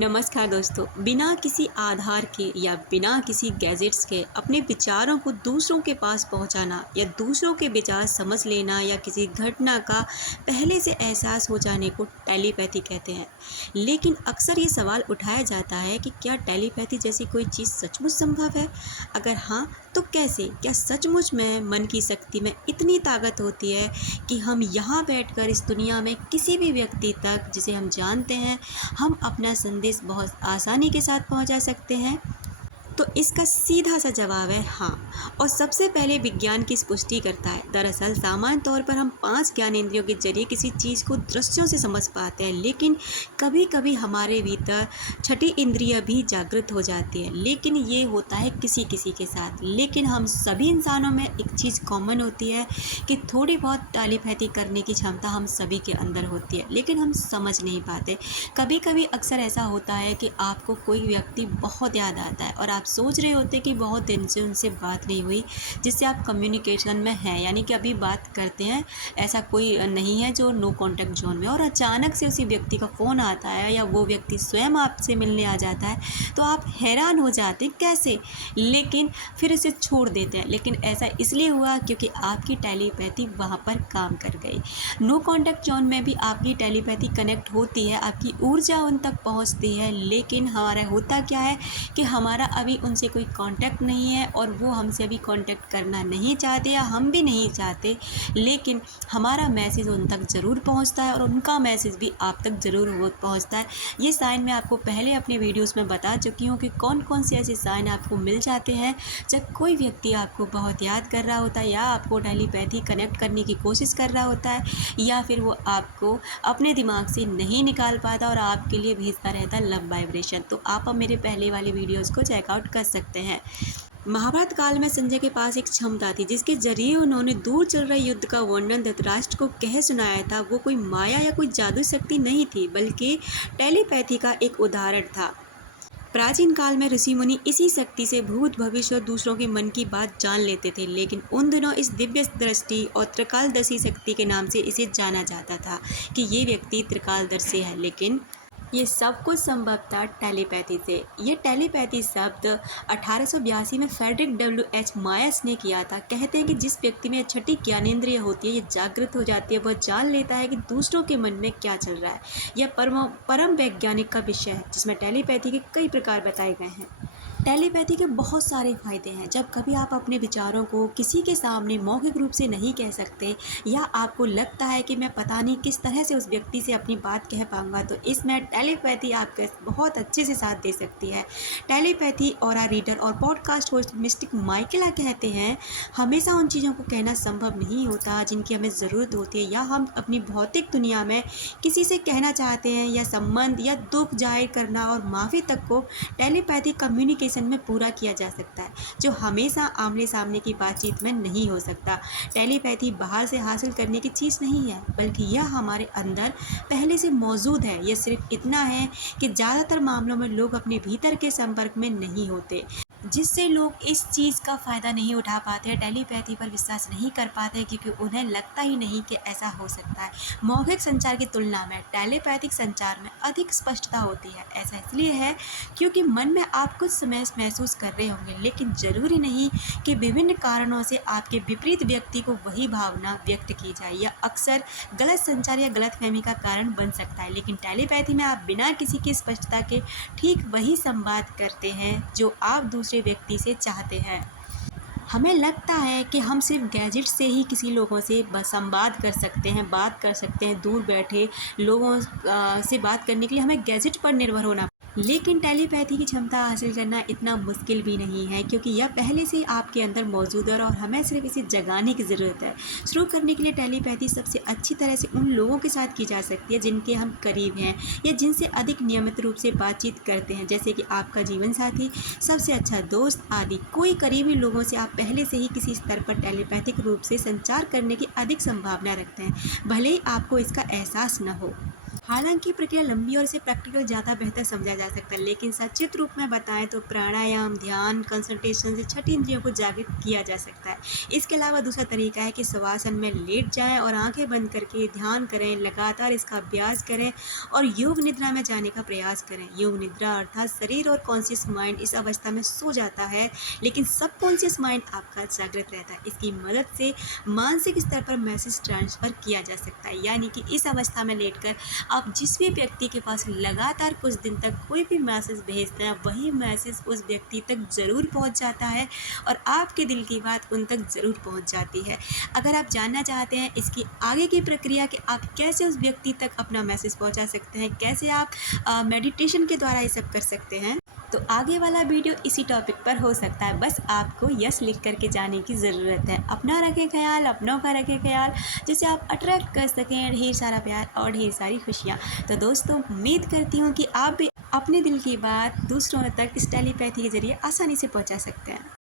नमस्कार दोस्तों। बिना किसी आधार के या बिना किसी गैजेट्स के अपने विचारों को दूसरों के पास पहुंचाना या दूसरों के विचार समझ लेना या किसी घटना का पहले से एहसास हो जाने को टेलीपैथी कहते हैं। लेकिन अक्सर ये सवाल उठाया जाता है कि क्या टेलीपैथी जैसी कोई चीज़ सचमुच संभव है? अगर हाँ, तो कैसे? क्या सचमुच में मन की शक्ति में इतनी ताकत होती है कि हम यहाँ बैठकर इस दुनिया में किसी भी व्यक्ति तक जिसे हम जानते हैं, हम अपना संदेश बहुत आसानी के साथ पहुंचा सकते हैं? तो इसका सीधा सा जवाब है हाँ। और सबसे पहले विज्ञान की पुष्टि करता है। दरअसल सामान्य तौर पर हम 5 ज्ञानेंद्रियों के जरिए किसी चीज़ को दृश्यों से समझ पाते हैं, लेकिन कभी कभी हमारे भीतर छठी इंद्रिय भी जागृत हो जाती है। लेकिन ये होता है किसी किसी के साथ। लेकिन हम सभी इंसानों में एक चीज़ कॉमन होती है कि थोड़ी बहुत टेलीपैथी करने की क्षमता हम सभी के अंदर होती है, लेकिन हम समझ नहीं पाते। कभी कभी अक्सर ऐसा होता है कि आपको कोई व्यक्ति बहुत याद आता है और आप सोच रहे होते कि बहुत दिन से उनसे बात नहीं हुई, जिससे आप कम्युनिकेशन में हैं, यानी कि अभी बात करते हैं, ऐसा कोई नहीं है जो नो कांटेक्ट जोन में। और अचानक से उसी व्यक्ति का फ़ोन आता है या वो व्यक्ति स्वयं आपसे मिलने आ जाता है, तो आप हैरान हो जाते हैं कैसे, लेकिन फिर उसे छोड़ देते हैं। लेकिन ऐसा इसलिए हुआ क्योंकि आपकी टेलीपैथी वहाँ पर काम कर गई। नो कांटेक्ट जोन में भी आपकी टेलीपैथी कनेक्ट होती है, आपकी ऊर्जा उन तक पहुँचती है। लेकिन हमारा होता क्या है कि हमारा अभी उनसे कोई कांटेक्ट नहीं है और वो हमसे अभी कांटेक्ट करना नहीं चाहते या हम भी नहीं चाहते, लेकिन हमारा मैसेज उन तक ज़रूर पहुंचता है और उनका मैसेज भी आप तक ज़रूर पहुंचता है। ये साइन मैं आपको पहले अपने वीडियोस में बता चुकी हूँ कि कौन कौन से ऐसे साइन आपको मिल जाते हैं जब कोई व्यक्ति आपको बहुत याद कर रहा होता है या आपको टेलीपैथी कनेक्ट करने की कोशिश कर रहा होता है, या फिर वो आपको अपने दिमाग से नहीं निकाल पाता और आपके लिए भेजता रहता है लव वाइब्रेशन। तो आप अब मेरे पहले वाले वीडियोज़ को चेकआउट कर सकते हैं। महाभारत काल में संजय के पास एक क्षमता थी जिसके जरिए उन्होंने दूर चल रहे युद्ध का वर्णन धृतराष्ट्र को कह सुनाया था। वो कोई माया या कोई जादू शक्ति नहीं थी, बल्कि टेलीपैथी का एक उदाहरण था। प्राचीन काल में ऋषि मुनि इसी शक्ति से भूत भविष्य और दूसरों के मन की बात जान लेते थे। लेकिन उन दिनों इस दिव्य दृष्टि और त्रिकालदर्शी शक्ति के नाम से इसे जाना जाता था कि ये व्यक्ति त्रिकालदर्शी है। लेकिन ये सब कुछ संभव था टेलीपैथी से। ये टेलीपैथी शब्द 1882 में फ्रेडरिक W.H. मायर्स ने किया था। कहते हैं कि जिस व्यक्ति में छठी ज्ञानेंद्रिय होती है, ये जागृत हो जाती है, वह जान लेता है कि दूसरों के मन में क्या चल रहा है। यह परम वैज्ञानिक का विषय है जिसमें टेलीपैथी के कई प्रकार बताए गए हैं। टेलीपैथी के बहुत सारे फ़ायदे हैं। जब कभी आप अपने विचारों को किसी के सामने मौखिक रूप से नहीं कह सकते या आपको लगता है कि मैं पता नहीं किस तरह से उस व्यक्ति से अपनी बात कह पाऊंगा, तो इसमें टेलीपैथी आपके बहुत अच्छे से साथ दे सकती है। टेलीपैथी ऑरा रीडर और पॉडकास्ट होस्ट मिस्टिक माइकला कहते हैं, हमेशा उन चीज़ों को कहना संभव नहीं होता जिनकी हमें ज़रूरत होती है या हम अपनी भौतिक दुनिया में किसी से कहना चाहते हैं, या संबंध या दुख जाहिर करना और माफ़ी तक को टेलीपैथी कम्युनिकेशन में पूरा किया जा सकता है, जो हमेशा आमने सामने की बातचीत में नहीं हो सकता। टेलीपैथी बाहर से हासिल करने की चीज़ नहीं है, बल्कि यह हमारे अंदर पहले से मौजूद है। यह सिर्फ इतना है कि ज़्यादातर मामलों में लोग अपने भीतर के संपर्क में नहीं होते, जिससे लोग इस चीज़ का फ़ायदा नहीं उठा पाते, टेलीपैथी पर विश्वास नहीं कर पाते, क्योंकि उन्हें लगता ही नहीं कि ऐसा हो सकता है। मौखिक संचार की तुलना में टेलीपैथिक संचार में अधिक स्पष्टता होती है। ऐसा इसलिए है क्योंकि मन में आप कुछ समय महसूस कर रहे होंगे, लेकिन ज़रूरी नहीं कि विभिन्न कारणों से आपके विपरीत व्यक्ति को वही भावना व्यक्त की जाए। यह अक्सर गलत संचार या गलतफहमी का कारण बन सकता है। लेकिन टेलीपैथी में आप बिना किसी की स्पष्टता के ठीक वही संवाद करते हैं जो आप दूसरे व्यक्ति से चाहते हैं। हमें लगता है कि हम सिर्फ गैजेट से ही किसी लोगों से संवाद कर सकते हैं, बात कर सकते हैं। दूर बैठे लोगों से बात करने के लिए हमें गैजेट पर निर्भर होना, लेकिन टेलीपैथी की क्षमता हासिल करना इतना मुश्किल भी नहीं है, क्योंकि यह पहले से आपके अंदर मौजूद है और हमें सिर्फ इसे जगाने की ज़रूरत है। शुरू करने के लिए टेलीपैथी सबसे अच्छी तरह से उन लोगों के साथ की जा सकती है जिनके हम करीब हैं या जिनसे अधिक नियमित रूप से बातचीत करते हैं, जैसे कि आपका जीवन साथी, सबसे अच्छा दोस्त आदि। कोई करीबी लोगों से आप पहले से ही किसी स्तर पर टेलीपैथिक रूप से संचार करने की अधिक संभावना रखते हैं, भले ही आपको इसका एहसास न हो। हालांकि प्रक्रिया लंबी और इसे प्रैक्टिकल ज़्यादा बेहतर समझा जा सकता है, लेकिन सचित्र रूप में बताएं तो प्राणायाम, ध्यान, कंसंट्रेशन से छठी इंद्रियों को जागृत किया जा सकता है। इसके अलावा दूसरा तरीका है कि शवासन में लेट जाएं और आंखें बंद करके ध्यान करें, लगातार इसका अभ्यास करें और योग निद्रा में जाने का प्रयास करें। योग निद्रा अर्थात शरीर और कॉन्शियस माइंड इस अवस्था में सो जाता है, लेकिन सब कॉन्शियस माइंड आपका जागृत रहता है। इसकी मदद से मानसिक स्तर पर मैसेज ट्रांसफ़र किया जा सकता है, यानी कि इस अवस्था में लेटकर आप जिस भी व्यक्ति के पास लगातार कुछ दिन तक कोई भी मैसेज भेजते हैं, वही मैसेज उस व्यक्ति तक ज़रूर पहुंच जाता है और आपके दिल की बात उन तक ज़रूर पहुंच जाती है। अगर आप जानना चाहते हैं इसकी आगे की प्रक्रिया कि आप कैसे उस व्यक्ति तक अपना मैसेज पहुंचा सकते हैं, कैसे आप मेडिटेशन के द्वारा ये सब कर सकते हैं, तो आगे वाला वीडियो इसी टॉपिक पर हो सकता है। बस आपको यस लिख करके जाने की ज़रूरत है। अपना रखें ख्याल, अपनों का रखें ख्याल, जिससे आप अट्रैक्ट कर सकें ढेर सारा प्यार और ढेर सारी खुशियाँ। तो दोस्तों, उम्मीद करती हूँ कि आप भी अपने दिल की बात दूसरों तक इस टेलीपैथी के ज़रिए आसानी से पहुँचा सकते हैं।